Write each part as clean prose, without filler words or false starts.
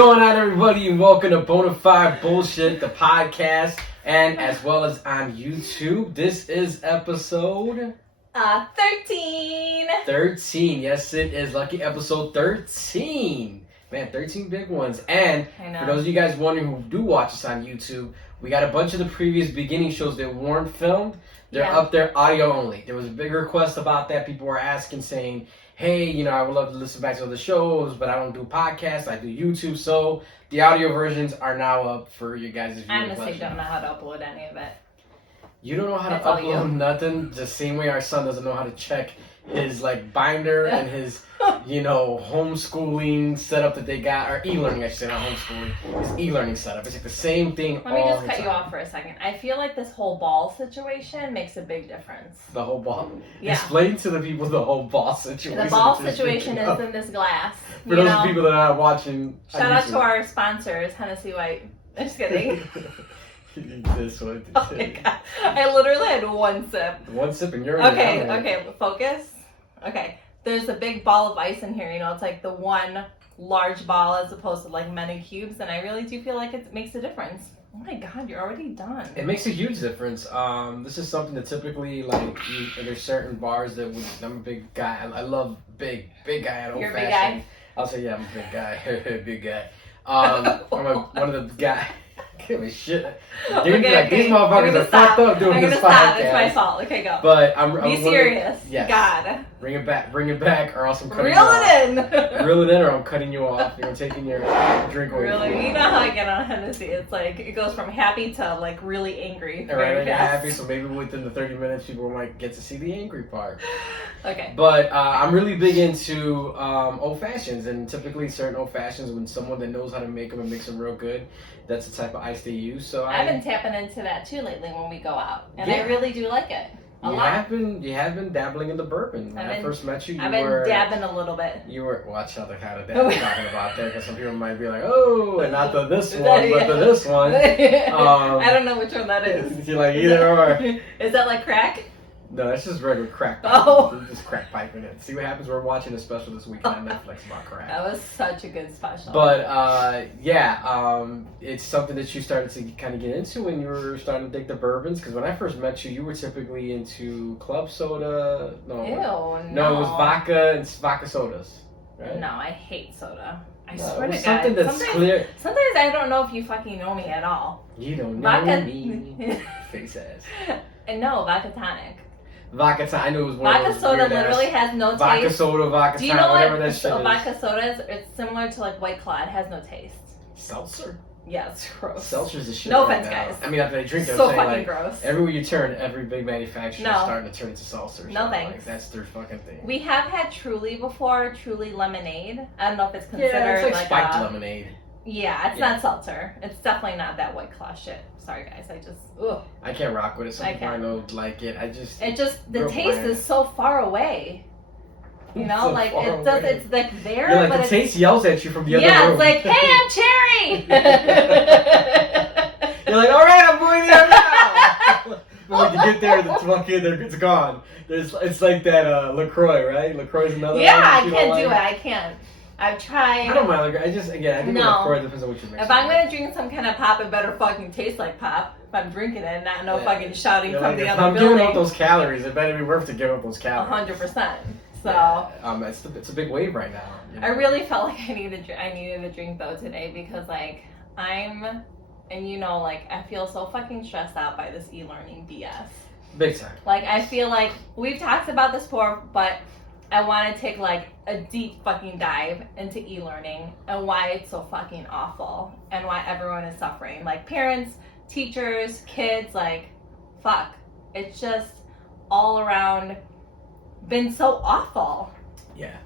going on, everybody, and welcome to Bona Fide Bullshit, the podcast, and as well as on YouTube. This is episode 13. 13. Yes, it is. Lucky episode 13. Man, 13 big ones. And for those of you guys wondering who do watch us on YouTube, we got a bunch of the previous beginning shows that weren't filmed. They're up there audio only. There was a big request about that. People were asking, saying, hey, I would love to listen back to other shows, but I don't do podcasts. I do YouTube. So the audio versions are now up for you guys. I honestly don't know how to upload any of it. You don't know how to upload nothing? The same way our son doesn't know how to check his binder and his homeschooling setup that they got, or e-learning, I should say, not homeschooling, his e-learning setup. It's the same thing. Let me just cut you off for a second. I feel like this whole ball situation makes a big difference. The whole ball? Yeah. Explain to the people the whole ball situation. The ball situation is in this glass. For those people that are not watching. Shout out to our sponsors, Henny White. I'm just kidding. This one. Oh my god. I literally had one sip. One sip and you're Okay, focus. Okay. There's a big ball of ice in here, it's like the one large ball as opposed to many cubes, and I really do feel like it makes a difference. Oh my god, you're already done. It makes a huge difference. This is something that typically, there's certain bars that I'm a big guy. I love big guy at old You're a fashioned. big guy? I'll say, yeah, I'm a big guy. Big guy. I'm one of the guys. Give me shit. These motherfuckers are fucked up doing this podcast. Stop. It's my fault. Okay, go. But I'm Be serious. Yes. God. Bring it back, or else I'm cutting Reel you off. it in. Reel it in, or I'm cutting you off. You're taking your drink away. Really? You know how I get on Hennessy. It's it goes from happy to really angry. Alright, I get happy, so maybe within the 30 minutes people might get to see the angry part. Okay. But I'm really big into old fashions, and typically certain old fashions, when someone that knows how to make them and makes them real good, that's the type of ice they use. So I've been tapping into that too lately when we go out, and I really do like it. You have been dabbling in the bourbon. When I first met you, I've been dabbing a little bit. You were, watch out the kind of dab I'm talking about there, because some people might be like, oh, and not this one, but this one. I don't know which one that is. You're like, either or. Is that crack? No, it's just regular crack pipe. Oh. Just crack piping it. See what happens? We're watching a special this weekend on Netflix about crack. That was such a good special. But, it's something that you started to kind of get into when you were starting to dig the bourbons. Because when I first met you, you were typically into club soda. No, Ew, no, it was vodka and vodka sodas, right? No, I hate soda. I No, swear to God. something that's clear. Sometimes I don't know if you fucking know me at all. You don't know me. Face ass. And no, vodka tonic. Vodka tonic. I knew it was one of those Vodka soda weird literally ass. has no taste. Vodka soda, vodka Do you tonic, know whatever what that shit is. vodka soda is? It's similar to White Claw. It has no taste. Seltzer? Yeah, it's gross. Seltzer's the shit. No right offense, now. guys. I mean, after they drink it, So I'm saying, fucking gross. Everywhere you turn, every big manufacturer is No. starting to turn into seltzers. No thanks. That's their fucking thing. We have had Truly before, Truly lemonade. I don't know if it's considered Yeah, it's like spiked lemonade. Yeah, it's not seltzer. It's definitely not that White Claw shit. Sorry guys, I can't rock with it. Some people I know like it. The taste is so far away. You know, So it's there, yeah, but the taste yells at you from the other room. Yeah, it's like, hey, I'm Cherry. You're like, all right, I'm going there now. But when you get there, it's gone. It's like that LaCroix, right? LaCroix's another one. Yeah, I can't do it. I can't. I've tried. I don't mind LaCroix. I think LaCroix depends on what you mix. If I'm gonna drink some kind of pop, it better fucking taste like pop. If I'm drinking it, not fucking shouting from the other building. I'm giving up those calories. It better be worth to give up those calories. 100%. So it's a big wave right now. I really felt like I needed a drink though today because I feel so fucking stressed out by this e-learning BS. Big time. I feel like we've talked about this before, but I want to take a deep fucking dive into e-learning and why it's so fucking awful and why everyone is suffering. Parents, teachers, kids, fuck. It's just all around been so awful. Yeah.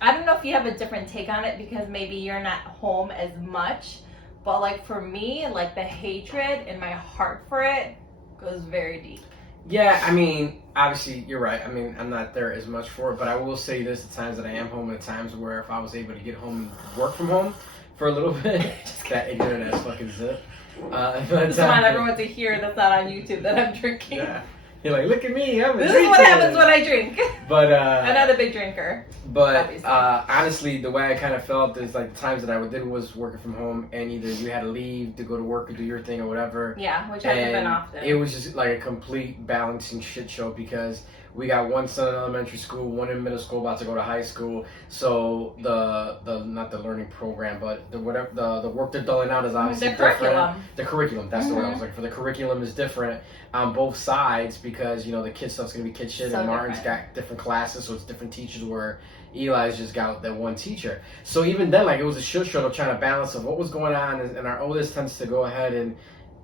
I don't know if you have a different take on it because maybe you're not home as much, but for me, the hatred in my heart for it goes very deep. Yeah, I mean, obviously, you're right. I mean, I'm not there as much for it, but I will say this, the times that I am home and the times where if I was able to get home and work from home for a little bit, just that ignorant ass fucking zip. Just want everyone to hear that's not on YouTube that I'm drinking. Yeah. You're like, look at me, I'm a This drinker. is what happens when I drink. But I'm not a big drinker. But honestly, the way I kind of felt is like the times that I did was working from home, and either you had to leave to go to work or do your thing or whatever. Yeah, which hasn't been often. It was just like a complete balancing shit show because we got one son in elementary school, one in middle school, about to go to high school. So the not the learning program, but the work they're doling out is obviously different. The curriculum. That's the word I was looking for. The curriculum is different on both sides because the kid stuff's gonna be kid shit, and Martin's got different classes, so it's different teachers. Where Eli's just got that one teacher. So even then, like it was a shit show trying to balance of what was going on, and our oldest tends to go ahead and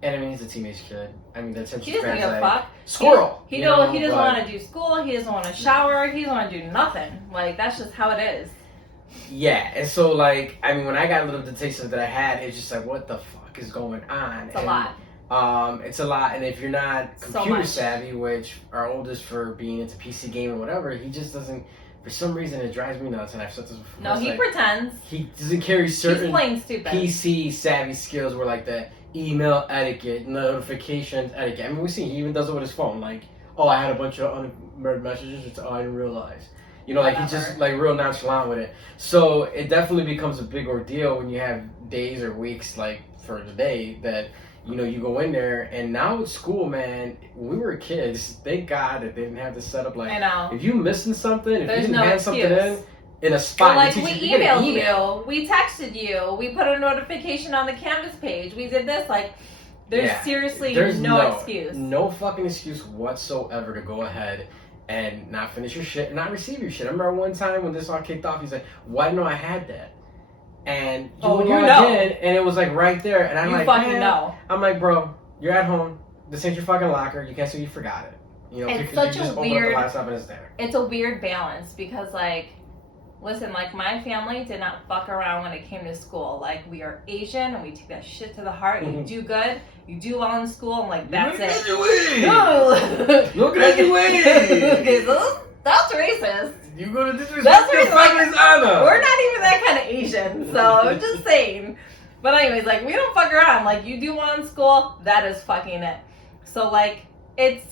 I mean, he's a teenage kid. I mean, the attention span's like... He doesn't give a fuck. Squirrel! He doesn't want to do school. He doesn't want to shower. He doesn't want to do nothing. Like, that's just how it is. Yeah, and so, like, I mean, when I got a little bit of the taste of that I had, it's just like, what the fuck is going on? It's a lot. It's a lot, and if you're not computer savvy, which our oldest for being into PC game or whatever, he just doesn't... For some reason, it drives me nuts, and I've said this before. No, he pretends. He doesn't carry certain PC savvy skills where, like, the email etiquette, notifications etiquette. I mean, we see he even does it with his phone. Like, oh, I had a bunch of unread messages. I didn't realize. Like, he's just, like, real nonchalant with it. So, it definitely becomes a big ordeal when you have days or weeks, like, for the day that... you go in there, and now with school, man, when we were kids, thank God that they didn't have this set up. Like, I know. If you missing something, if There's you didn't have excuse. something in a spot, like we emailed you, we texted you, we put a notification on the Canvas page, we did this. Like, there's seriously no excuse. No fucking excuse whatsoever to go ahead and not finish your shit and not receive your shit. I remember one time when this all kicked off, he's like, "Why didn't I had that?" And you did, and it was like right there, and I'm I'm like, bro, you're at home. This ain't your fucking locker. You can't say you forgot it. It's such a weird. It's a weird balance because, like, listen, like my family did not fuck around when it came to school. Like, we are Asian and we take that shit to the heart. You do good, you do well in school, and like that's it. Look at your way. That's racist. You go to disrespect your family's honor. We're not even that kind of Asian, so I'm just saying. But anyways, like, we don't fuck around. Like, you do well in school, that is fucking it. So, like, it's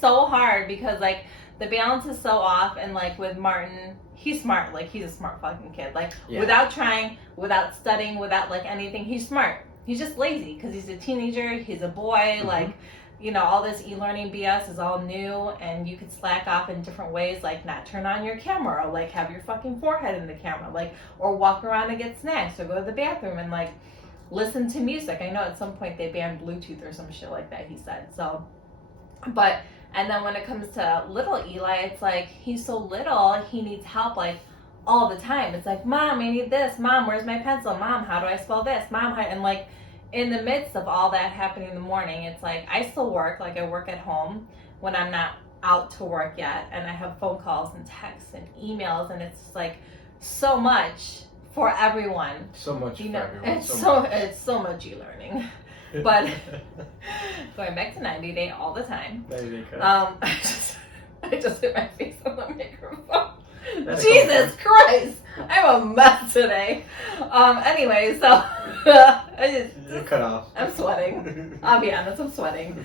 so hard because, like, the balance is so off. And, like, with Martin, he's smart. Like, he's a smart fucking kid. Like, without trying, without studying, without, like, anything, he's smart. He's just lazy because he's a teenager. He's a boy. Like... all this e-learning BS is all new, and you could slack off in different ways, like not turn on your camera, or like have your fucking forehead in the camera, like, or walk around and get snacks, or go to the bathroom and like listen to music. I know at some point they banned Bluetooth or some shit like that, he said. So, but, and then when it comes to little Eli, it's like, he's so little, he needs help like all the time. It's like, Mom, I need this. Mom, where's my pencil? Mom, how do I spell this? Mom, how, and like, in the midst of all that happening in the morning, it's like I still work, like I work at home when I'm not out to work yet, and I have phone calls and texts and emails, and it's like so much for everyone. So much for everyone. It's so much e-learning. But going back to 90 Day all the time. 90 Day I just hit my face on the microphone. Jesus Christ, I'm a mess today. Anyway, so you're cut off. I'm sweating. I'll be honest, I'm sweating.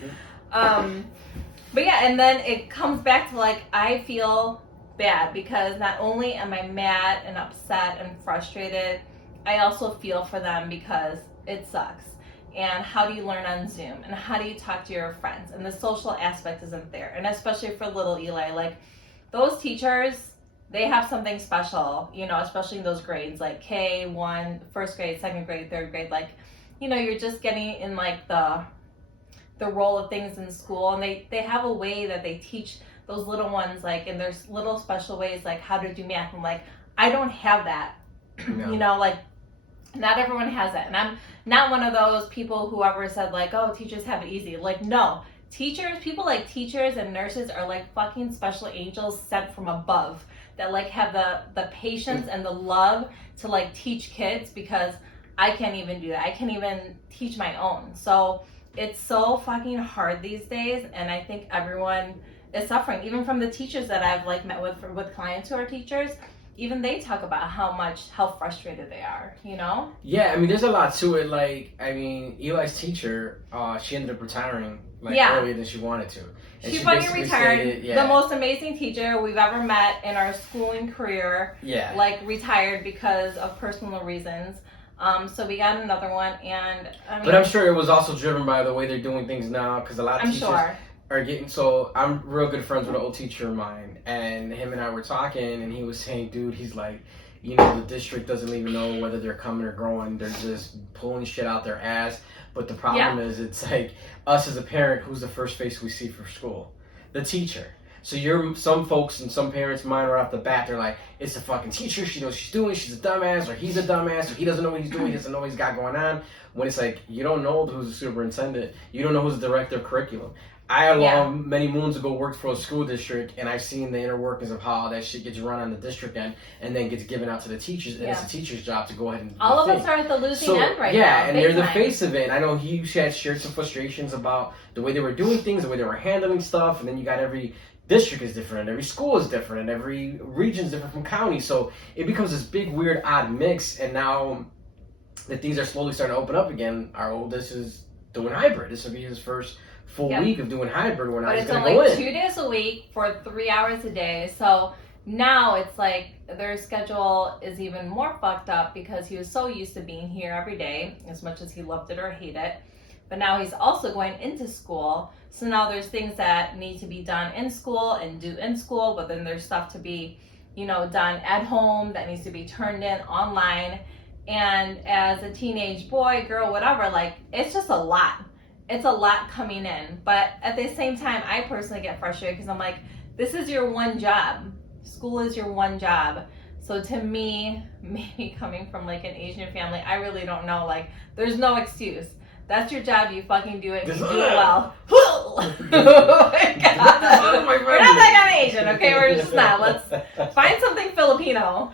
But yeah, and then it comes back to like I feel bad because not only am I mad and upset and frustrated, I also feel for them because it sucks. And how do you learn on Zoom? And how do you talk to your friends? And the social aspect isn't there. And especially for little Eli, like those teachers, they have something special, especially in those grades, like K1, first grade, second grade, third grade, like, you're just getting in like the role of things in school, and they have a way that they teach those little ones, like, and there's little special ways, like how to do math. I'm like, I don't have that, no. Like, not everyone has that, and I'm not one of those people who ever said like, oh, teachers have it easy. Like, no, people like teachers and nurses are like fucking special angels sent from above. That like have the patience and the love to like teach kids, because I can't even do that. I can't even teach my own. So it's so fucking hard these days, and I think everyone is suffering. Even from the teachers that I've like met with clients who are teachers, even they talk about how frustrated they are, you know? Yeah, I mean, there's a lot to it. Like, I mean, Eli's teacher, she ended up retiring earlier than she wanted to. And she fucking retired. Stated, the most amazing teacher we've ever met in our schooling career. Yeah. Like, retired because of personal reasons. So we got another one, and I mean, but I'm sure it was also driven by the way they're doing things now, because a lot of teachers are getting. So I'm real good friends with an old teacher of mine, and him and I were talking, and he was saying, dude, he's like, you know, the district doesn't even know whether they're coming or going. They're just pulling shit out their ass. But the problem is, it's like us as a parent, who's the first face we see for school? The teacher. So some folks and some parents' mind right off the bat, they're like, it's the fucking teacher. She knows what she's doing. She's a dumbass, or he's a dumbass, or he doesn't know what he's doing. He doesn't know what he's got going on. When it's like, you don't know who's the superintendent. You don't know who's the director of curriculum. I, many moons ago, worked for a school district, and I've seen the inner workings of how that shit gets run on the district end and then gets given out to the teachers, and it's the teacher's job to go ahead and all of us are at the losing end right now. Yeah, and they're the face of it. And I know he had shared some frustrations about the way they were doing things, the way they were handling stuff, and then you got every district is different, and every school is different, and every region is different from county, so it becomes this big, weird, odd mix, and now that things are slowly starting to open up again, our oldest is doing hybrid. This will be his first full week of doing hybrid. But it's only 2 days a week for 3 hours a day. So now it's like their schedule is even more fucked up because he was so used to being here every day, as much as he loved it or hated it. But now he's also going into school. So now there's things that need to be done in school and do in school, but then there's stuff to be, you know, done at home that needs to be turned in online. And as a teenage boy, girl, whatever, like, it's just a lot. It's a lot coming in. But at the same time, I personally get frustrated because I'm like, this is your one job. School is your one job. So to me, maybe coming from like an Asian family, I really don't know. Like, there's no excuse. That's your job. You fucking do it. You do it well. We're not that kind of Asian, okay? We're just not. Let's find something Filipino.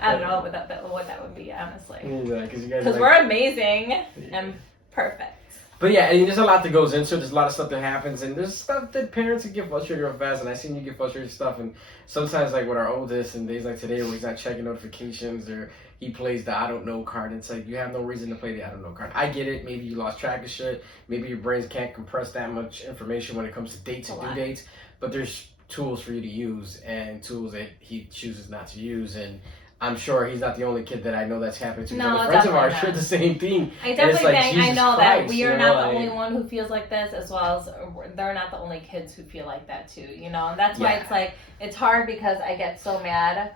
I don't know what that would be, honestly. Because we're amazing and perfect. But yeah, I mean, there's a lot that goes into it. There's a lot of stuff that happens, and there's stuff that parents can get frustrated real fast, and I've seen you get frustrated with stuff, and sometimes, like, with our oldest, and days like today where he's not checking notifications, or he plays the I don't know card, and it's like, you have no reason to play the I don't know card. I get it. Maybe you lost track of shit. Maybe your brains can't compress that much information when it comes to dates and due dates, but there's tools for you to use, and tools that he chooses not to use, and I'm sure he's not the only kid that I know that's happened to. No, other friends of ours share the same thing. I definitely think I know that we are not the only one who feels like this, as well as they're not the only kids who feel like that too, you know? And that's why it's like, it's hard because I get so mad.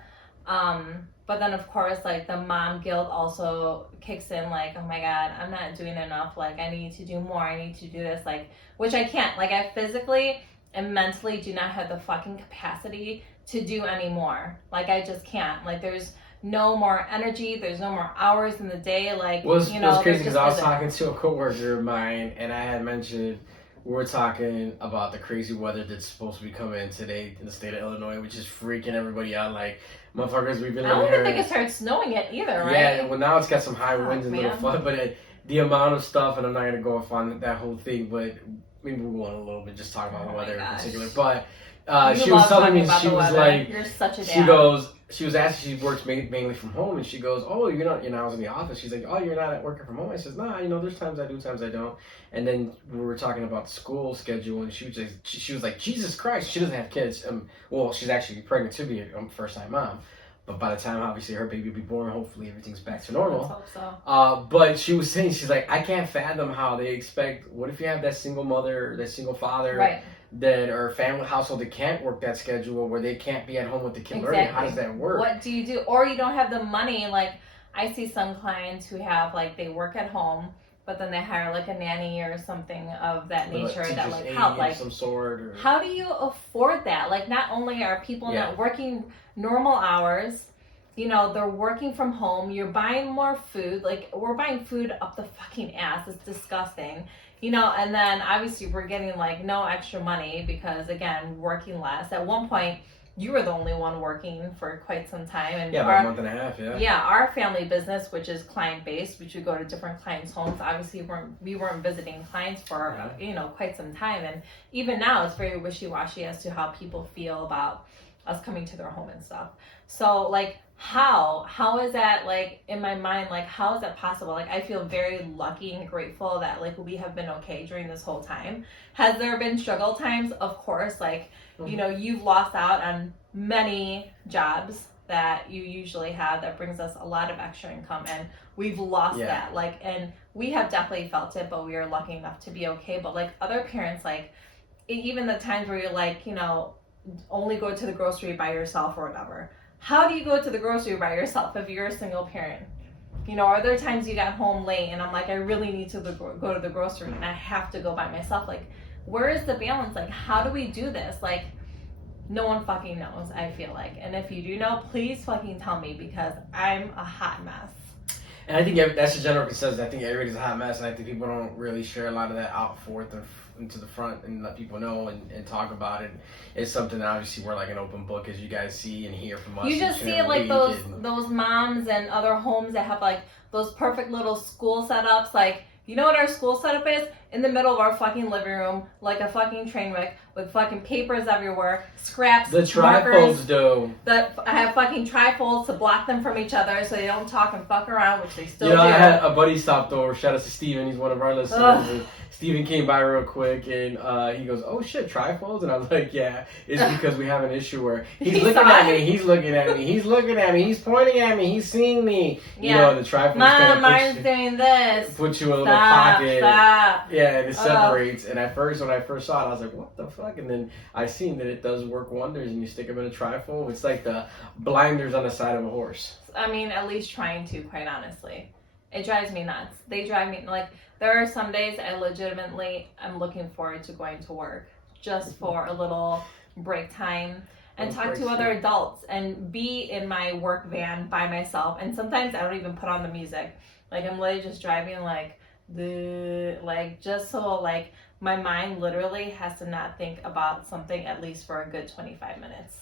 But then of course, like, the mom guilt also kicks in, like, oh my God, I'm not doing enough. Like, I need to do more. I need to do this, like, which I can't. Like, I physically and mentally do not have the fucking capacity to do any more. Like, I just can't. Like, there's no more energy. There's no more hours in the day. Like, you know, it was crazy because I was talking to a coworker of mine, and I had mentioned we were talking about the crazy weather that's supposed to be coming today in the state of Illinois, which is freaking everybody out. Like, motherfuckers, we've been I don't even think it started snowing yet either, right? Yeah, well, now it's got some high winds and little flood, but the amount of stuff, and I'm not gonna go off on that whole thing, but maybe we'll go on a little bit, just talk about the weather in particular. But she was telling me, she was like, you're such a dad. She was asking, she works mainly from home, and she goes, oh, you're not, I was in the office. She's like, oh, you're not working from home. I says, nah, there's times I do, times I don't. And then we were talking about the school schedule, and she was like, Jesus Christ, she doesn't have kids. Well, she's actually pregnant to be a first-time mom. But by the time, obviously, her baby will be born, hopefully everything's back to normal. Let's hope so. But she was saying, she's like, I can't fathom how they expect, what if you have that single mother, that single father, right, that or family household that can't work that schedule where they can't be at home with the kid learning? How does that work? What do you do? Or you don't have the money. Like, I see some clients who have, like, they work at home, but then they hire, like, a nanny or something of that nature that, like, help. Like, some sort. Or... How do you afford that? Like, not only are people not working normal hours, they're working from home. You're buying more food. Like, we're buying food up the fucking ass. It's disgusting. And then obviously we're getting, like, no extra money because, again, working less. At one point, you were the only one working for quite some time. And about a month and a half, Yeah, our family business, which is client-based, which we go to different clients' homes, obviously we weren't visiting clients for, quite some time. And even now, it's very wishy-washy as to how people feel about us coming to their home and stuff. So like, how is that, like, in my mind, like, how is that possible? Like, I feel very lucky and grateful that like we have been okay during this whole time. Has there been struggle times? Of course. Like, you know, you've lost out on many jobs that you usually have that brings us a lot of extra income, and we've lost that, like, and we have definitely felt it, but we are lucky enough to be okay. But like other parents, like, even the times where you're like, you know, only go to the grocery by yourself or whatever. How do you go to the grocery by yourself if you're a single parent? You know, are there times you got home late and I'm like, I really need to go to the grocery and I have to go by myself? Like, where is the balance? Like, how do we do this? Like, no one fucking knows, I feel like. And if you do know, please fucking tell me, because I'm a hot mess. And I think that's the general consensus. I think everybody's a hot mess, and I think people don't really share a lot of that out forth or into the front and let people know and talk about it. It's something that obviously we're like an open book, as you guys see and hear from us. You just see it like those moms and other homes that have like those perfect little school setups. Like, you know what our school setup is? In the middle of our fucking living room, like a fucking train wreck, with fucking papers everywhere, scraps, the trifolds, though. I have fucking trifolds to block them from each other so they don't talk and fuck around, which they still do. I had a buddy stopped over. Shout out to Steven. He's one of our listeners. Steven came by real quick, and he goes, "Oh shit, trifolds?" And I was like, "Yeah, it's because we have an issue where he's looking at me, he's looking at me, he's looking at me, he's pointing at me, he's seeing me." Yeah. You know, the trifolds Mom, mine's doing this. Put you in a little pocket. Stop. Yeah, and it separates. And at first, when I first saw it, I was like, "What the fuck?" And then I seen that it does work wonders, and you stick them in a trifold. It's like the blinders on the side of a horse. I mean, at least trying to, quite honestly. It drives me nuts. They drive me, like, there are some days I'm looking forward to going to work just for a little break time and talk to other adults and be in my work van by myself. And sometimes I don't even put on the music. Like, I'm literally just driving just so like my mind literally has to not think about something at least for a good 25 minutes.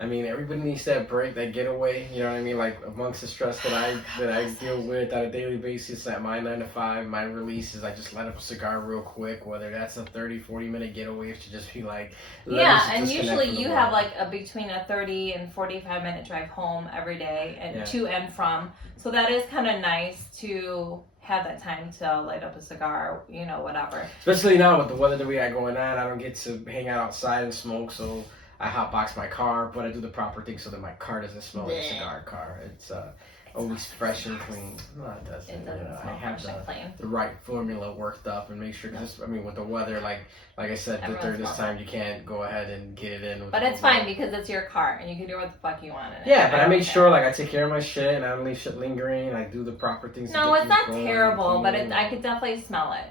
I mean, everybody needs that break, that getaway, you know what I mean? Like, amongst the stress that I deal with on a daily basis at my 9 to 5, my release is I just light up a cigar real quick, whether that's a 30, 40-minute getaway, to just be like... Yeah, and usually you have like between a 30 and 45-minute drive home every day and to and from. So that is kind of nice to have that time to light up a cigar, you know, whatever. Especially now with the weather that we got going on, I don't get to hang out outside and smoke, so... I hotbox my car, but I do the proper thing so that my car doesn't smell like a cigar car. It's always fresh and clean. No, it doesn't. It doesn't smell I have clean. the right formula worked up and make sure, because with the weather, like I said, during this time, you can't go ahead and get it in. But it's fine because it's your car and you can do what the fuck you want in it. Yeah, but I make sure, like, I take care of my shit and I don't leave shit lingering. I do the proper things. No, it's not terrible, but I could definitely smell it.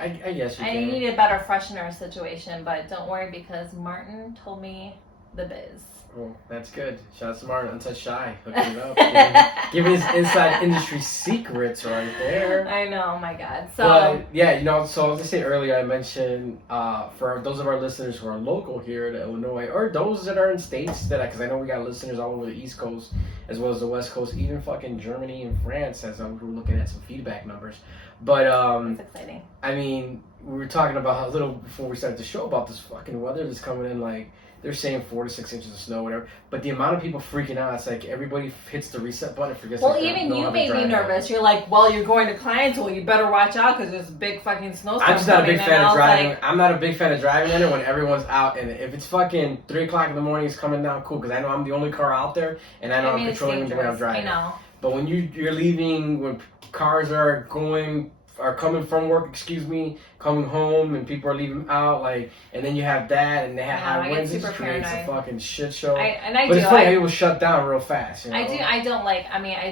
I guess you can. I need a better freshener situation, but don't worry because Martin told me the biz. Well, that's good. Shout out to Martin, Untouched Shy, hooking it up. Giving his inside industry secrets right there. I know, oh my God. But, yeah, so as I said earlier, I mentioned for those of our listeners who are local here to Illinois, or those that are in states because I know we got listeners all over the East Coast as well as the West Coast, even fucking Germany and France, as we're looking at some feedback numbers. But that's exciting. I mean, we were talking about a little before we started the show about this fucking weather that's coming in. Like, they're saying 4 to 6 inches of snow, whatever. But the amount of people freaking out, it's like everybody hits the reset button and forgets. Well, even you made me nervous. You're like, well, you're going to Clientele, you better watch out because there's a big fucking snowstorm. I'm just not a big fan of driving. I'm not a big fan of driving in it when everyone's out. And if it's fucking 3 o'clock in the morning, it's coming down, cool. Because I know I'm the only car out there, and I know I'm controlling when I'm driving. I know. But when you're leaving, when cars are coming from work, coming home, and people are leaving out, like, and then you have that, and they have high winds, it creates a fucking shit show. But it's funny, it will shut down real fast. You know? I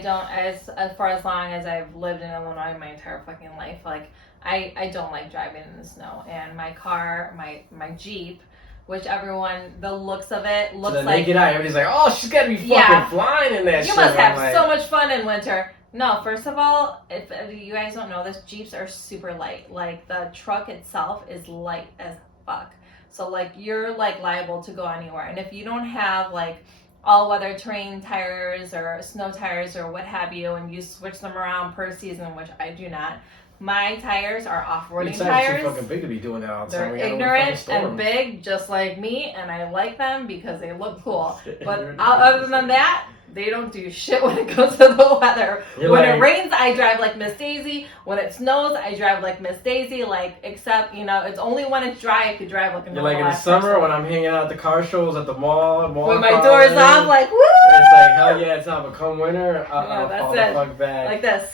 don't, as for as long as I've lived in Illinois my entire fucking life, like, I don't like driving in the snow. And my car, my Jeep, which the looks of it looks like... To the naked eye, everybody's like, oh, she's gotta be fucking flying in that shit. You must have so much fun in winter. No, first of all, if you guys don't know this, Jeeps are super light. Like, the truck itself is light as fuck. So, like, you're, like, liable to go anywhere. And if you don't have, like, all-weather terrain tires or snow tires or what have you, and you switch them around per season, which I do not, My tires are off-roading It's tires. too fucking big to be doing that all the time. They're ignorant and big, just like me, and I like them because they look cool. But other than that, they don't do shit when it comes to the weather. When it rains, I drive like Miss Daisy. When it snows, I drive like Miss Daisy. Like, except, it's only when it's dry I could drive like a normal You're like in the summer person. when I'm hanging out at the car shows at the mall. With my doors off, like, woo! It's like, hell yeah, it's not. But come winter, that's fall it. the fuck back. Like this.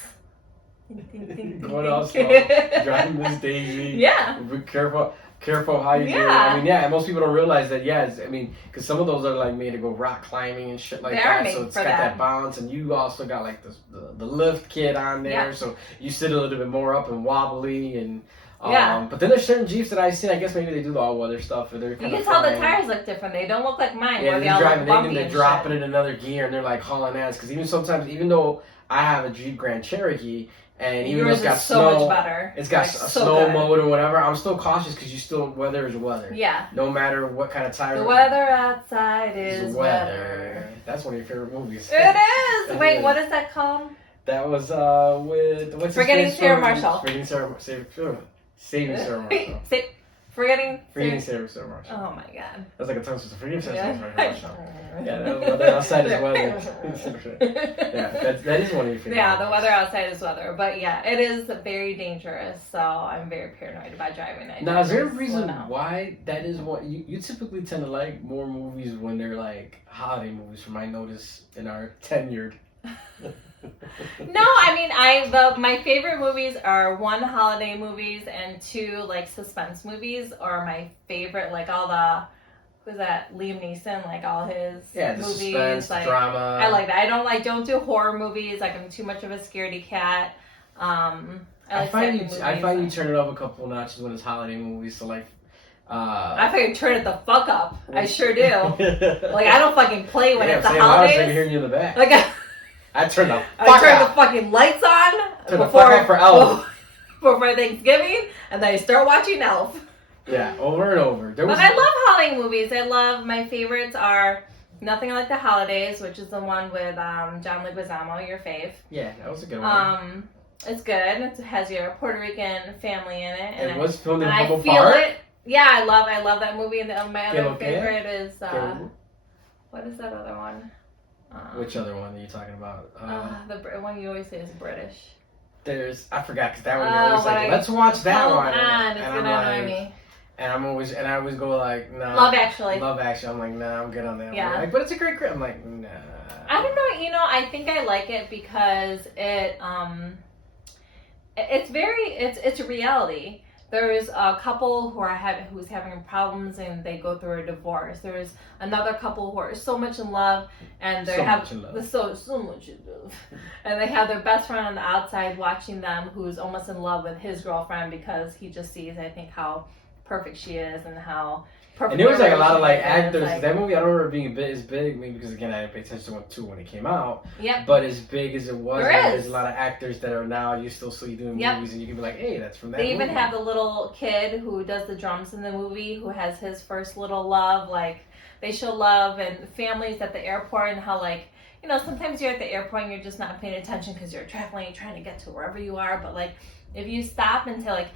What else? Driving Miss Daisy. Yeah. Be careful how you do it. I mean, yeah, most people don't realize that, because some of those are like made to go rock climbing and shit like that. So it's got that balance, and you also got like the lift kit on there, so you sit a little bit more up and wobbly and. But then there's certain Jeeps that I see. I guess maybe they do the all-weather stuff. Or they're kind you can tell the tires look different. They don't look like mine. Yeah, they're driving. They're dropping in another gear, and they're like hauling ass. Because even though I have a Jeep Grand Cherokee, and even though it's got so much better. It's got a snow mode or whatever, I'm still cautious because weather is weather. Yeah. No matter what kind of tire. The weather outside is weather. That's one of your favorite movies. It is. Wait, what is that called? That was with what's Forgetting his Sarah Marshall. Saving Sarah Marshall. Forgetting Sarah Marshall. Oh my god. That's like a tongue twister. Forgetting Sarah Marshall. Yeah, the weather outside is weather. Yeah, that is one of your favorites. Yeah, the weather outside is weather. But yeah, it is very dangerous. So I'm very paranoid about driving. Now, is there a reason why that is what you typically tend to like more movies when they're like holiday movies from my notice in our tenured? No, I mean, my favorite movies are 1, holiday movies, and 2, like suspense movies are my favorite. Like all the, who's that? Liam Neeson, like all his movies, suspense, like drama. I like that. I don't do horror movies. Like I'm too much of a scaredy cat. I find you turn it up a couple notches when it's holiday movies. So like. I fucking turn it the fuck up. I sure do. Like I don't fucking play when it's the holidays. I'm hearing you in the back. Like I turn the fucking lights on before Thanksgiving, and then I start watching Elf. Yeah, over and over. But I love holiday movies. My favorites are Nothing Like the Holidays, which is the one with John Leguizamo, your fave. Yeah, that was a good one. It's good. It has your Puerto Rican family in it. It was filmed in Humble Park. I feel it. Yeah, I love that movie. And my other favorite is what is that other one? Which other one are you talking about? The one you always say is British. I forgot because that one you're always like, let's watch that one. It's gonna annoy me. And I always go like, nah. Love Actually. I'm like, nah, I'm good on that. Yeah. Like, but it's a great. I'm like, nah. I don't know. I think I like it because it's a reality. There's a couple who's having problems and they go through a divorce. There's another couple who are so much in love and they so much in love. And they have their best friend on the outside watching them who's almost in love with his girlfriend because he just sees, I think, how perfect she is and how perfect. And there was like a lot of like actors. That movie I don't remember being as big, maybe because again I didn't pay attention to when it came out. Yep. But as big as it was, there's a lot of actors that are now you still see doing movies and you can be like, hey, that's from that movie. They even have the little kid who does the drums in the movie who has his first little love. Like they show love and families at the airport and how like, sometimes you're at the airport and you're just not paying attention because you're traveling, trying to get to wherever you are. But like if you stop and say like,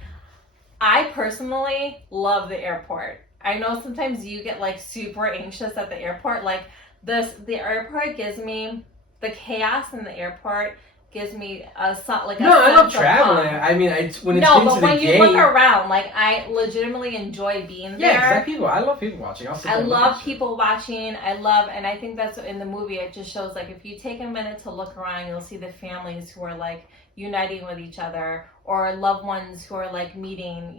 I personally love the airport. I know sometimes you get like super anxious at the airport. Like the airport gives me the chaos in the airport gives me I love traveling. I mean, when you look around, like I legitimately enjoy being there. Yeah, exactly. I love people watching. I love people watching. And I think that's in the movie. It just shows like if you take a minute to look around, you'll see the families who are like uniting with each other, or loved ones who are like meeting,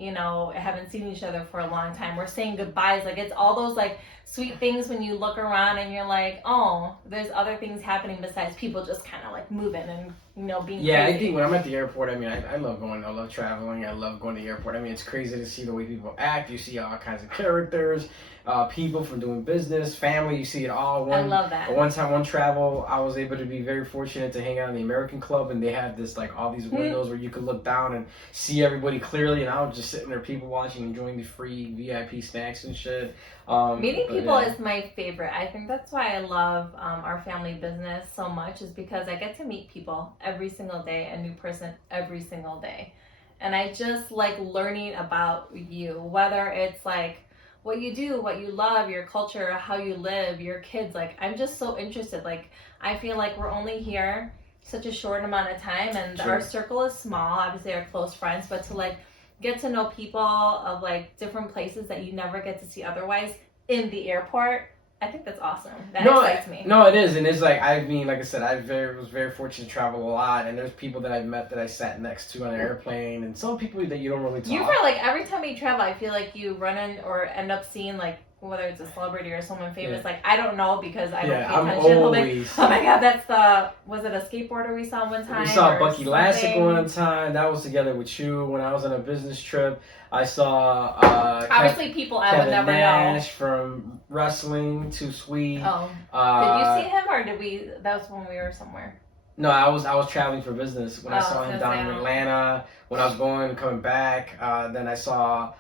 haven't seen each other for a long time. We're saying goodbyes. Like it's all those like sweet things when you look around and you're like, oh, there's other things happening besides people just kind of like moving and being crazy. I think when I'm at the airport, I mean, I love going. I love traveling. I love going to the airport. I mean, it's crazy to see the way people act. You see all kinds of characters, people from doing business, family. You see it all. I love that. One time, one travel, I was able to be very fortunate to hang out in the American Club, and they have this like all these windows where you could look down and see everybody clearly. And I was just sitting there, people watching, enjoying the free VIP snacks and shit. Meeting people is my favorite. I think that's why I love our family business so much, is because I get to meet people every single day, a new person every single day. And I just like learning about you, whether it's like what you do, what you love, your culture, how you live, your kids. Like, I'm just so interested. Like, I feel like we're only here such a short amount of time, and our circle is small, obviously our close friends, but to like get to know people of like different places that you never get to see otherwise in the airport, I think that's awesome. That excites me. No, it is. And it's like, I mean, like I said, was very fortunate to travel a lot, and there's people that I've met that I sat next to on an airplane, and some people that you don't really talk. You feel like every time you travel, I feel like you run in or end up seeing like, whether it's a celebrity or someone famous, like, I don't know because I don't pay attention. Always... Like, oh my God, that's was it a skateboarder we saw one time? We saw Bucky Lasek one time. That was together with you when I was on a business trip. I saw obviously people I Kevin would never Nash know. From wrestling, Too Sweet. Oh, did you see him or did we? That was when we were somewhere. No, I was traveling for business when I saw him down in Atlanta. When I was coming back, then I saw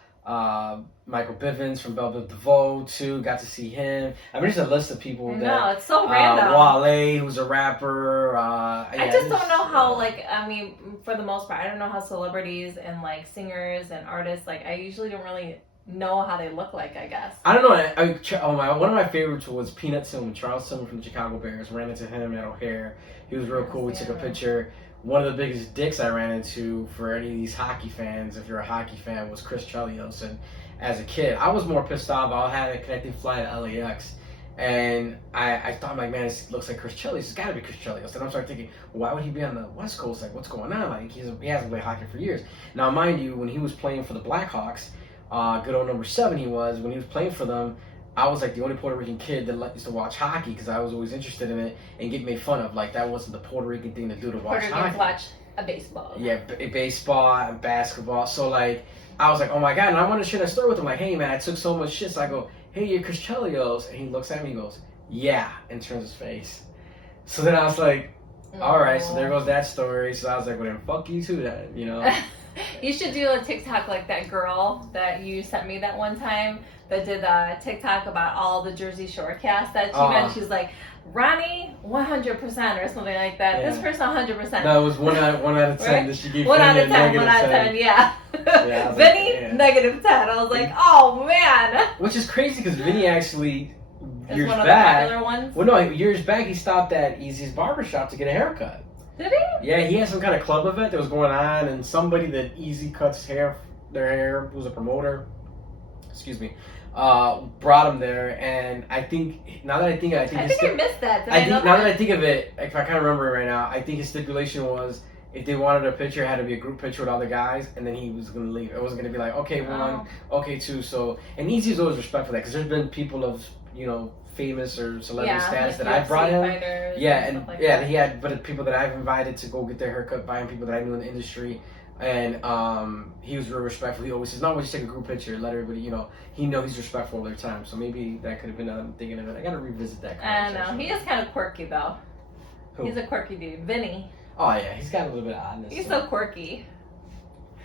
Michael Bivins from Velvet DeVoe too. Got to see him. I mean, there's a list of people that. No, it's so random. Wale, who's a rapper. I just don't know how, like, I mean, for the most part, I don't know how celebrities and like singers and artists, like, I usually don't really know how they look like, I guess. I don't know. One of my favorites was Peanut Tillman, Charles Tillman from the Chicago Bears. Ran into him at O'Hare. He was real cool. We took a picture. One of the biggest dicks I ran into for any of these hockey fans, if you're a hockey fan, was Chris Chelios. And as a kid, I was more pissed off. I had a connecting flight at LAX. And I thought, like, man, this looks like Chris Chelios. It's got to be Chris Chelios. And I'm starting thinking, why would he be on the West Coast? Like, what's going on? Like, he hasn't played hockey for years. Now, mind you, when he was playing for the Blackhawks, good old number 7 when he was playing for them, I was like the only Puerto Rican kid that used to watch hockey because I was always interested in it and get made fun of. Like, that wasn't the Puerto Rican thing to do to watch hockey. Watch a baseball. Yeah, baseball and basketball. So, like, I was like, oh my God. And I wanted to share that story with him. Like, hey, man, I took so much shit. So I go, hey, you're Chris Chelios. And he looks at me and goes, yeah, and turns his face. So then I was like, all right, so there goes that story. So I was like, well, then fuck you too then, you know. You should do a TikTok like that girl that you sent me that one time that did a TikTok about all the Jersey Shore cast that she met. She was like, Ronnie, 100% or something like that. Yeah. This person, 100%. No, it was 1 out of 10 that she gave 1 out of 10, 1 out of 10, yeah. Vinny, like, -10. I was like, oh, man. Which is crazy because Vinny actually, years one of back. The popular ones? Well, no, years back he stopped at Easy's Barbershop to get a haircut. Did he? Yeah, he had some kind of club event that was going on, and somebody that Easy cuts their hair, who's a promoter, brought him there, and I think now that I think I missed that. Now that I think of it, if I can't remember it right now, I think his stipulation was if they wanted a picture, it had to be a group picture with other guys, and then he was gonna leave. It wasn't gonna be like, okay, 1, okay, 2. So, and Easy's always respectful of that because there's been people of famous or celebrity status that I brought him. He had, but people that I've invited to go get their haircut by him, people that I knew in the industry, and he was real respectful. He always says, "No, we just take a group picture, let everybody, he knows he's respectful of their time." So maybe that could have been. I'm thinking of it. I gotta revisit that. I don't know. He is kind of quirky though. Who? He's a quirky dude, Vinny. Oh yeah, he's got a little bit of oddness. He's so quirky.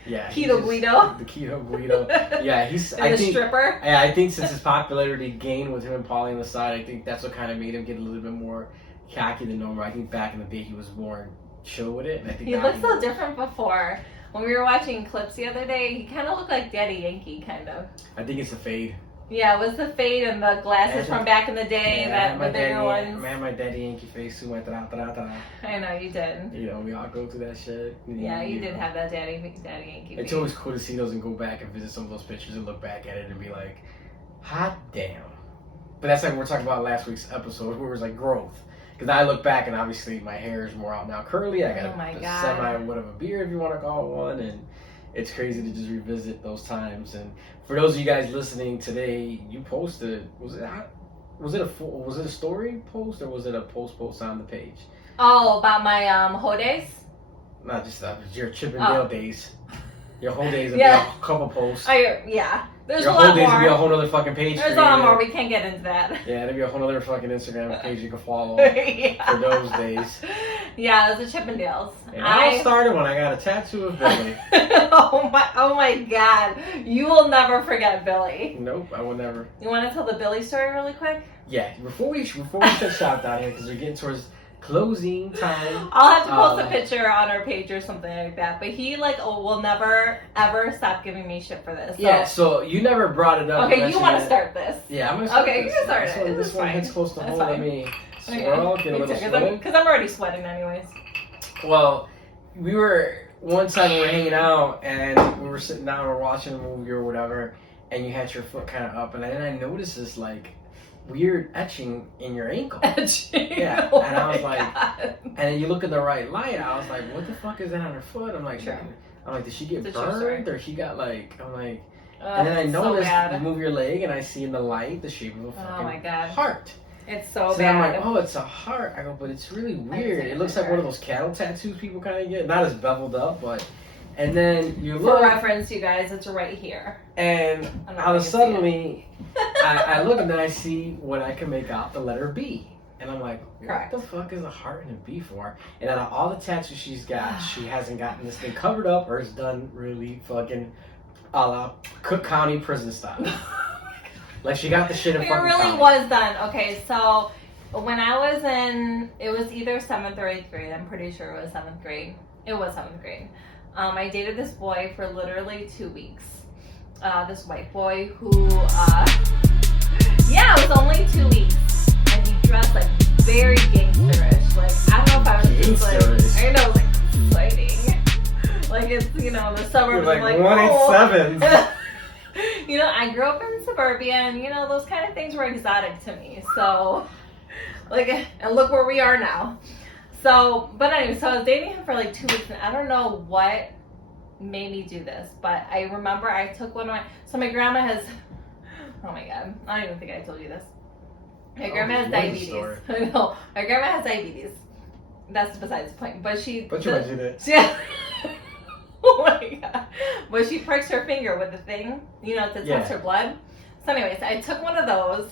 Yeah, Keto Guido. The Keto Guido. Yeah, he's. And the stripper. Yeah, I think since his popularity gained with him and Paulie on the side, I think that's what kind of made him get a little bit more cocky than normal. I think back in the day he was more chill with it, and I think he looked so different before. When we were watching clips the other day, he kind of looked like Daddy Yankee, kind of. I think it's a fade. Yeah, it was the fade and the glasses from back in the day, the bigger ones. Man, my Daddy Yankee face too went I know, you did. We all go through that shit. Yeah, you did have that Daddy Yankee face. It's always cool to see those and go back and visit some of those pictures and look back at it and be like, hot damn. But that's like we were talking about last week's episode where it was like growth. Because I look back and obviously my hair is more out now curly. I got a semi-whatever beard if you want to call it one, and it's crazy to just revisit those times. And for those of you guys listening today, you posted, was it a story post or was it a post on the page? Oh, about my whole days? Not just that, your Chippendale days. Your whole days would be a couple posts. Yeah. There's your a lot whole days more. would be a whole other fucking page. There's a lot more. We can't get into that. Yeah, there'd be a whole other fucking Instagram page you can follow for those days. Yeah, it was the Chippendales. And I started when I got a tattoo of Billy. oh my God. You will never forget Billy. Nope, I will never. You want to tell the Billy story really quick? Yeah, before we shut shop down here, because we're getting towards closing time. I'll have to post a picture on our page or something like that. But he will never ever stop giving me shit for this. So. Yeah, so you never brought it up. Okay, you want to start this? Yeah, I'm gonna start this. Okay, you can start it. So this one hits close to home to me. Swirl, get a little sweating. Because I'm already sweating anyways. Well, one time we were hanging out and we were sitting down, we were watching a movie or whatever, and you had your foot kind of up, and then I noticed this like weird etching in your ankle. Etching? Yeah, oh and I was like, God. And then you look in the right light, I was like, what the fuck is that on her foot? I'm like, Sure. did she get burned or she got like, I'm like, oh, and then I noticed so you move your leg and I see in the light the shape of a fucking heart. It's so bad. So I'm like, oh, it's a heart. I go, but it's really weird. It looks like one of those cattle tattoos people kind of get. Not as beveled up, but. And then you look. For reference, you guys, it's right here. And out of suddenly, I look and then I see what I can make out the letter B. And I'm like, what the fuck is a heart and a B for? And out of all the tattoos she's got, she hasn't gotten this thing covered up or it's done really fucking a la Cook County prison style. Like she got the shit in fucking It really county. was done. Okay, so when I was it was either 7th or 8th grade. I'm pretty sure it was 7th grade. It was 7th grade. I dated this boy for literally 2 weeks. This white boy who, it was only 2 weeks. And he dressed like very gangsterish. Like, I don't know if I was just like, I know, like, exciting. Like, it's, the suburbs You're like 187. I grew up in suburbia and, those kind of things were exotic to me. So, and look where we are now. So, but anyway, so I was dating him for like 2 weeks, and I don't know what made me do this, but I remember I took one of my grandma has, oh my God, I don't even think I told you this. My grandma has diabetes. I know, my grandma has diabetes. That's besides the point, but you might do that. Yeah. Oh my God. But she pricks her finger with the thing, to test her blood. So anyways, I took one of those,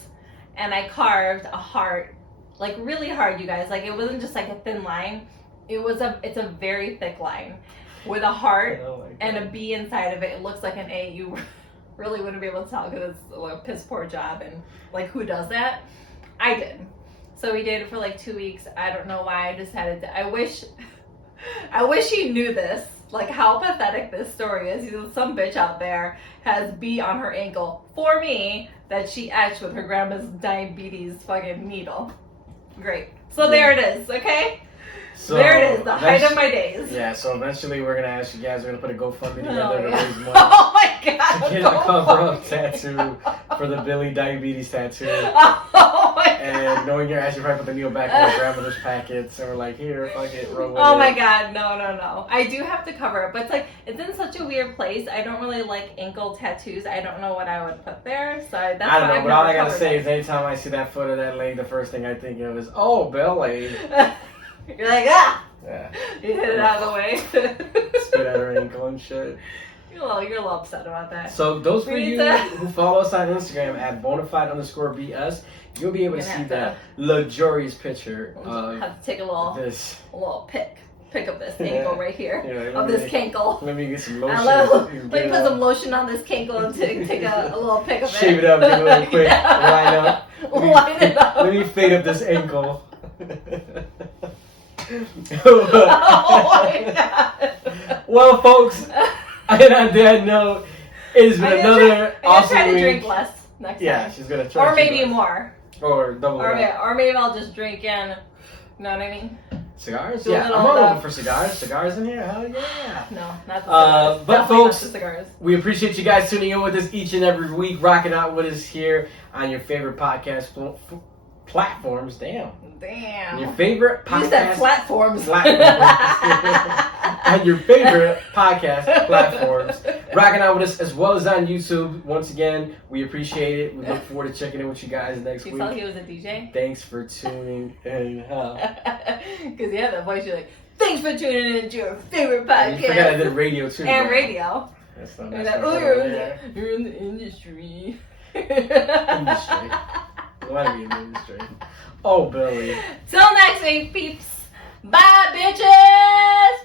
and I carved a heart. Like really hard, you guys. Like it wasn't just like a thin line. It's a very thick line with a heart and a B inside of it. It looks like an A. You really wouldn't be able to tell because it's like a piss poor job. And like who does that? I did. So we dated for like 2 weeks. I don't know why I decided to. I wish he knew this. Like how pathetic this story is. Some bitch out there has B on her ankle for me that she etched with her grandma's diabetes fucking needle. Great. So there it is, okay? So there it is, the height of my days. Yeah, so eventually we're going to ask you guys, we're going to put a GoFundMe together to raise money. Oh my God. To get a cover-up tattoo for the Billy diabetes tattoo. Oh my God. And knowing you're actually probably put the needle back in my grandmother's packets, and we're like, here, fuck it, roll with it. Oh my God, no. I do have to cover it, but it's in such a weird place. I don't really like ankle tattoos. I don't know what I would put there, so that's I don't know, but all I gotta say is anytime I see that foot of that leg, the first thing I think of is, oh, Billy. You're like, ah! Yeah. You hit it out of the way. Spit at her ankle and shit. You're a little upset about that. So those for you who follow us on Instagram at Bona Fide _BS, you'll be able to see that luxurious picture of have to take a little pick up this ankle right here of this cankle. Let me get some lotion. Let me put some lotion on this cankle and take a little pick of it. Shave it up, do a little quick, line up. Line it up. Let me fade up this ankle. Oh my God. Well, folks, and on that note, it has been another awesome try to week. drink less next time. Yeah, she's gonna try. Or maybe more. Or double. Or maybe I'll just drink in. You know what I mean? Cigars? Yeah, I'm all over for cigars. Cigars in here? Hell yeah. No, not the cigars. But folks, cigars. We appreciate you guys tuning in with us each and every week, rocking out with us here on your favorite podcast platforms. Damn. Your favorite podcast. You said platforms. On your favorite podcast platforms. Rocking out with us as well as on YouTube. Once again, we appreciate it. We look forward to checking in with you guys next week. You thought he was a DJ? Thanks for tuning in. Because you have that voice, you're like, thanks for tuning in to your favorite podcast. You forgot I did radio too. And radio. That's not you're in the industry. Industry. Why are we in the industry? Oh, Billy. Till next week, peeps. Bye, bitches.